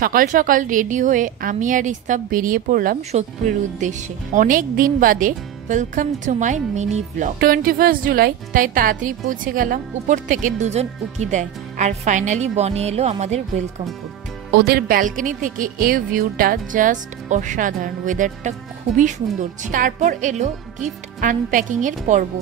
সকাল সকাল রেডি হয়ে আমি আর ইস্তাব বেরিয়ে পড়লাম সোদপুরের উদ্দেশ্যে। অনেক দিন বাদে welcome to my mini blog. 21 July, তাই তাড়াতাড়ি পৌঁছে গেলাম। উপর থেকে দুজন উকি দেয় আর ফাইনালি বনি এলো আমাদের ওয়েলকাম করতে। ওদের ব্যালকনি থেকে এই ভিউটা জাস্ট অসাধারণ, ওয়েদারটা খুবই সুন্দর ছিল। তারপর এলো গিফট আনপ্যাকিং এর পর্ব,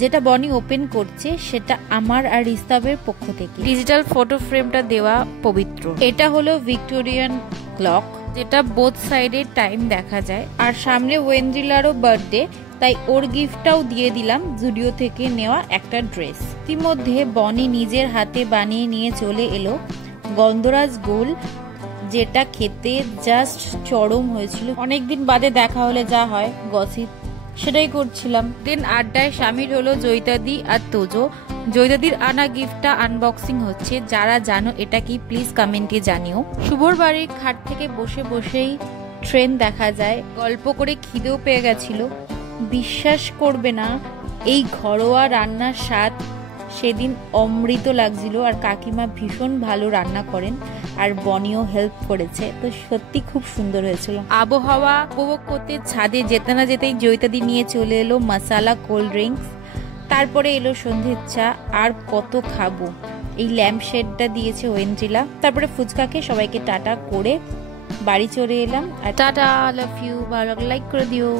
যেটা বনি ওপেন করছে সেটা আমার আর ইস্তাবের পক্ষ থেকে। ডিজিটাল ফটো ফ্রেমটা দেওয়া পবিত্র। এটা হলো ভিক্টোরিয়ান ক্লক, যেটা বোথ সাইডে টাইম দেখা যায়। আর সামনে ওয়েন্দ্রিলারও বার্থডে, তাই ওর গিফটটাও দিয়ে দিলাম জুডিও থেকে নেওয়া একটা ড্রেস। ইতিমধ্যে বনি নিজের হাতে বানিয়ে নিয়ে চলে এলো গন্ধরাজ গোল, যেটা খেতে জাস্ট চরম হয়েছিল। অনেকদিন বাদে দেখা হলে যা হয় গসিপ, সেটাই করছিলাম। দেন আড্ডায় সামিল হলো জয়িতাদি আর তোজো। জয়িতাদির আনা গিফটটা আনবক্সিং হচ্ছে। যারা জানো এটা কি প্লিজ কমেন্টে জানিও। শুভর বাড়ির খাট থেকে বসে বসেই ট্রেন দেখা যায়। গল্প করে খিদেও পেয়ে গেছিল। বিশ্বাস করবে না, এই ঘরোয়া রান্নার স্বাদ সেদিন অমৃত লাগছিল। আর কাকিমা ভীষণ ভালো রান্না করেন, আর বনিও হেল্প করেছে, তো সত্যি খুব সুন্দর হয়েছিল। আবহাওয়া উপভোগ করতে ছাদে যেতে না যেতেই জয়িতাদি নিয়ে চলে এলো মশালা কোল্ড ড্রিঙ্কস। তারপরে এলো সন্ধ্যের চা। আর কত খাবো, এই ল্যাম্প শেডটা দিয়েছে ওয়েন্দ্রিলা। তারপরে ফুচকাকে সবাইকে টাটা করে বাড়ি চলে এলাম। আর টাটা, লাভ ইউ, ভালো লাইক করে দিও।